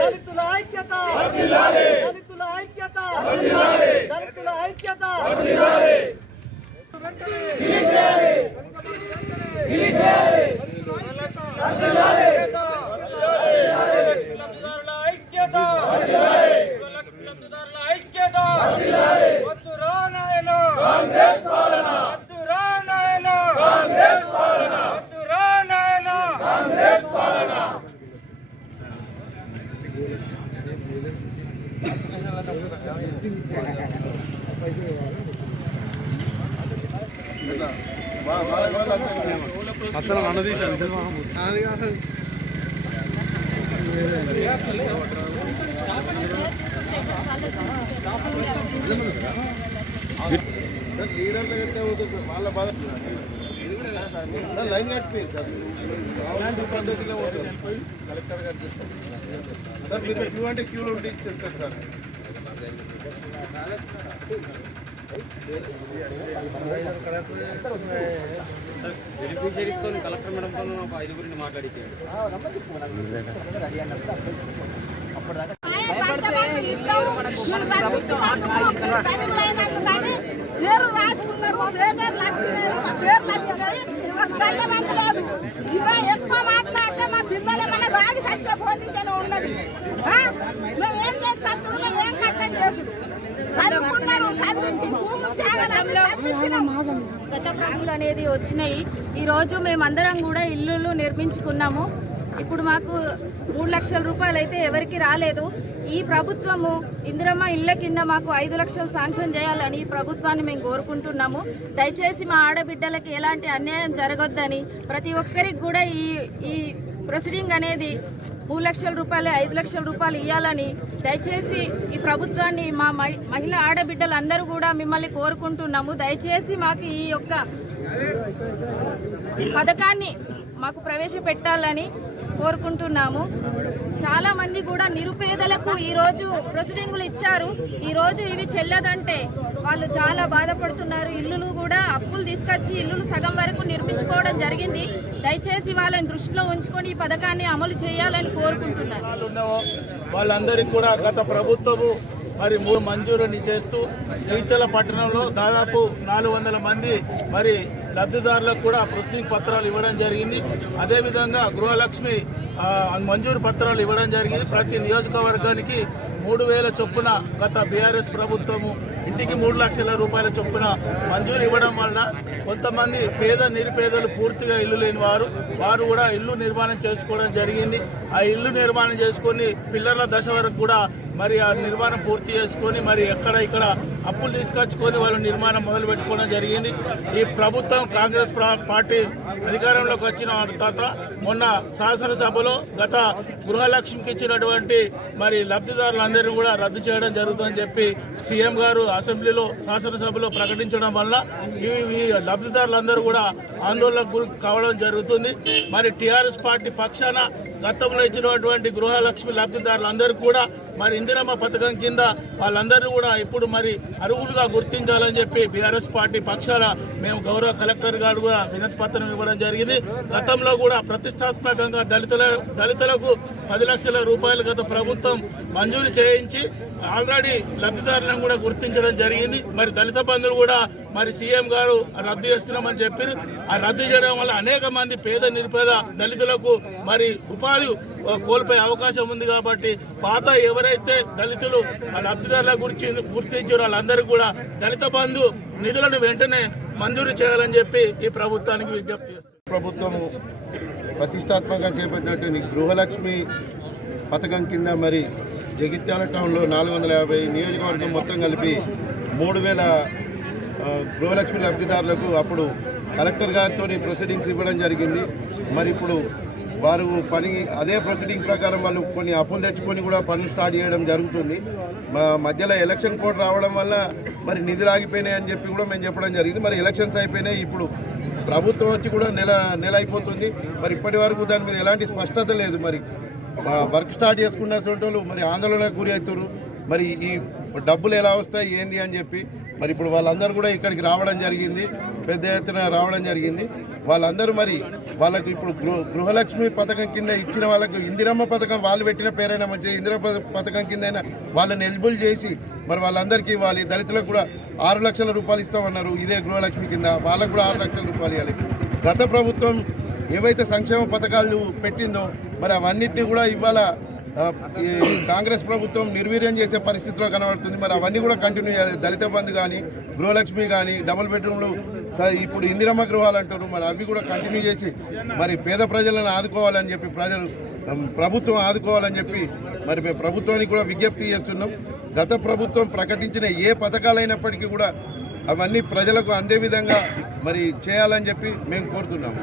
దళితుల ఐక్యత దళితుల ఐక్యత దళితుల ఐక్యత దళితుల ఐక్యత వెంటనే. హరితబంధు వెంటనే. హరితబంధు ఐక్యత. లబ్ధిదారుల ఐక్యత గృహలక్ష్మి లబ్ధిదారుల ఐక్యత వద్దు రా నాయన వద్దు రా నాయన వద్దు రా నాయన లీడర్లు వాళ్ళ బాధ లైన్ కట్టిపోయింది సార్ అలాంటి పద్ధతిలో ఉంటుంది కలెక్టర్ గారు చూస్తారు. సార్ మీరు క్యూ అంటే క్యూలో ఉండి ఇచ్చేస్తారు సార్ కలెక్టర్ మేడంతో ఒక ఐదుగురిని మాట్లాడితే పేరు రాసుకున్నారు పేరు ఇలా ఎక్కువ మాట్లాడితే మా పిల్లలు మన రాగి సత్య ఉన్నది మేము ఏం ఏం కట్టం గత ప్రభులు అనేది వచ్చినాయి. ఈరోజు మేమందరం కూడా ఇల్లులు నిర్మించుకున్నాము. ఇప్పుడు మాకు మూడు లక్షల రూపాయలు అయితే ఎవరికి రాలేదు. ఈ ప్రభుత్వము ఇందిరమ్మ ఇళ్ళ కింద మాకు ఐదు లక్షలు శాంక్షన్ చేయాలని ఈ ప్రభుత్వాన్ని మేము కోరుకుంటున్నాము. దయచేసి మా ఆడబిడ్డలకి ఎలాంటి అన్యాయం జరగొద్దని ప్రతి ఒక్కరికి కూడా ఈ ఈ ప్రొసీడింగ్ అనేది మూడు లక్షల రూపాయలు ఐదు లక్షల రూపాయలు ఇవ్వాలని దయచేసి ఈ ప్రభుత్వాన్ని మా మహి- మహిళా ఆడబిడ్డలందరూ కూడా మిమ్మల్ని కోరుకుంటున్నాము. దయచేసి మాకు ఈ యొక్క పథకాన్ని మాకు ప్రవేశపెట్టాలని కోరుకుంటున్నాము. చాలా మంది కూడా నిరుపేదలకు ఈరోజు రోజు ప్రొసీడింగ్లు ఇచ్చారు. ఈరోజు ఇవి చెల్లదంటే వాళ్ళు చాలా బాధపడుతున్నారు. ఇల్లులు కూడా అప్పులు తీసుకొచ్చి ఇల్లులు సగం వరకు నిర్మించుకోవడం జరిగింది. దయచేసి వాళ్ళని దృష్టిలో ఉంచుకొని ఈ పథకాన్ని అమలు చేయాలని కోరుకుంటున్నారు. వాళ్ళు వాళ్ళందరికీ కూడా గత ప్రభుత్వము మరి మూడు మంజూరుని చేస్తూ జగిత్యాల పట్టణంలో దాదాపు నాలుగు వందల మంది మరి లబ్ధిదారులకు కూడా ప్రొసీడింగ్ పత్రాలు ఇవ్వడం జరిగింది. అదేవిధంగా గృహలక్ష్మి మంజూరు పత్రాలు ఇవ్వడం జరిగింది. ప్రతి నియోజకవర్గానికి మూడు వేల చొప్పున గత బీఆర్ఎస్ ప్రభుత్వము ఇంటికి మూడు లక్షల రూపాయల చొప్పున మంజూరు ఇవ్వడం వలన కొంతమంది పేద నిరుపేదలు పూర్తిగా ఇల్లు లేని వారు వారు కూడా ఇల్లు నిర్మాణం చేసుకోవడం జరిగింది. ఆ ఇల్లు నిర్మాణం చేసుకొని పిల్లల దశ వరకు కూడా మరి ఆ నిర్మాణం పూర్తి చేసుకొని మరి ఎక్కడ ఇక్కడ అప్పులు తీసుకొచ్చుకొని వాళ్ళు నిర్మాణం మొదలు పెట్టుకోవడం జరిగింది. ఈ ప్రభుత్వం కాంగ్రెస్ పార్టీ అధికారంలోకి వచ్చిన తర్వాత మొన్న శాసనసభలో గత గృహలక్ష్మికి ఇచ్చినటువంటి మరి లబ్ధిదారులందరినీ కూడా రద్దు చేయడం జరుగుతుందని చెప్పి సీఎం గారు అసెంబ్లీలో శాసనసభలో ప్రకటించడం వల్ల ఈ ఈ లబ్ధిదారులందరూ కూడా ఆందోళనకు గురి కావడం జరుగుతుంది. మరి టీఆర్ఎస్ పార్టీ పక్షాన గతంలో ఇచ్చినటువంటి గృహలక్ష్మి లబ్ధిదారులందరూ కూడా మరి ఇందిరమ్మ పథకం కింద వాళ్ళందరూ కూడా ఇప్పుడు మరి అర్హులుగా గుర్తించాలని చెప్పి బీఆర్ఎస్ పార్టీ పక్షాన మేము గౌరవ కలెక్టర్ గారు కూడా వినతి పత్రం ఇవ్వడం జరిగింది. గతంలో కూడా ప్రతిష్టాత్మకంగా దళితుల దళితులకు పది లక్షల రూపాయలు గత ప్రభుత్వం మంజూరు చేయించి ఆల్రెడీ లబ్ధిదారులను కూడా గుర్తించడం జరిగింది. మరి దళిత బంధువులు కూడా మరి సీఎం గారు రద్దు చేస్తున్నామని చెప్పారు. ఆ రద్దు చేయడం వల్ల అనేక మంది పేద నిరుపేద దళితులకు మరి ఉపాధి కోల్పోయే అవకాశం ఉంది కాబట్టి పాత ఎవరైతే దళితులు ఆ లబ్ధిదారుల గురించి గుర్తించారో వాళ్ళందరూ కూడా దళిత బంధు నిధులను వెంటనే మంజూరు చేయాలని చెప్పి ఈ ప్రభుత్వానికి విజ్ఞప్తి చేస్తారు ప్రభుత్వము ప్రతిష్టాత్మకంగా చేపట్టినటువంటి గృహలక్ష్మి పథకం కింద మరి జగిత్యాల టౌన్లో నాలుగు వందల యాభై నియోజకవర్గం మొత్తం కలిపి మూడు వేల గృహలక్ష్మి లబ్ధిదారులకు అప్పుడు కలెక్టర్ గారితో ప్రొసీడింగ్స్ ఇవ్వడం జరిగింది. మరి ఇప్పుడు వారు పని అదే ప్రొసీడింగ్ ప్రకారం వాళ్ళు కొన్ని అప్పులు తెచ్చుకొని కూడా పనులు స్టార్ట్ చేయడం జరుగుతుంది. మా మధ్యలో ఎలక్షన్ కోడ్ రావడం వల్ల మరి నిధులు ఆగిపోయినాయి అని చెప్పి కూడా మేము చెప్పడం జరిగింది. మరి ఎలక్షన్స్ అయిపోయినాయి ఇప్పుడు ప్రభుత్వం వచ్చి కూడా నెల నెల అయిపోతుంది. మరి ఇప్పటి వరకు దాని మీద ఎలాంటి స్పష్టత లేదు మరి. వర్క్ స్టార్ట్ చేసుకున్నటువంటి వాళ్ళు మరి ఆందోళనకు గురి అవుతారు మరి ఈ డబ్బులు ఎలా వస్తాయి ఏంది అని చెప్పి మరి ఇప్పుడు వాళ్ళందరూ కూడా ఇక్కడికి రావడం జరిగింది పెద్ద ఎత్తున రావడం జరిగింది. వాళ్ళందరూ మరి వాళ్ళకు ఇప్పుడు గృహ గృహలక్ష్మి పథకం కింద ఇచ్చిన వాళ్ళకు ఇందిరమ్మ పథకం వాళ్ళు పెట్టిన పేరైనా మంచిది. ఇందిరమ్మ పథకం కింద అయినా వాళ్ళని ఎలిజిబుల్ చేసి మరి వాళ్ళందరికీ ఇవ్వాలి. దళితులకు కూడా ఆరు లక్షల రూపాయలు ఇస్తామన్నారు ఇదే గృహలక్ష్మి కింద. వాళ్ళకు కూడా ఆరు లక్షల రూపాయలు ఇవ్వాలి. గత ప్రభుత్వం ఏవైతే సంక్షేమ పథకాలు పెట్టిందో మరి అవన్నిటిని కూడా ఇవాళ ఈ కాంగ్రెస్ ప్రభుత్వం నిర్వీర్యం చేసే పరిస్థితిలో కనబడుతుంది. మరి అవన్నీ కూడా కంటిన్యూ చేయాలి. దళిత బంధు కానీ గృహలక్ష్మి కానీ డబుల్ బెడ్రూమ్లు సరే ఇప్పుడు ఇందిరమ్మ గృహాలు అంటారు. మరి అవి కూడా కంటిన్యూ చేసి మరి పేద ప్రజలను ఆదుకోవాలని చెప్పి ప్రజలు ప్రభుత్వం ఆదుకోవాలని చెప్పి మరి మేము ప్రభుత్వానికి కూడా విజ్ఞప్తి చేస్తున్నాం. గత ప్రభుత్వం ప్రకటించిన ఏ పథకాలైనప్పటికీ కూడా అవన్నీ ప్రజలకు అందే విధంగా మరి చేయాలని చెప్పి మేము కోరుతున్నాము.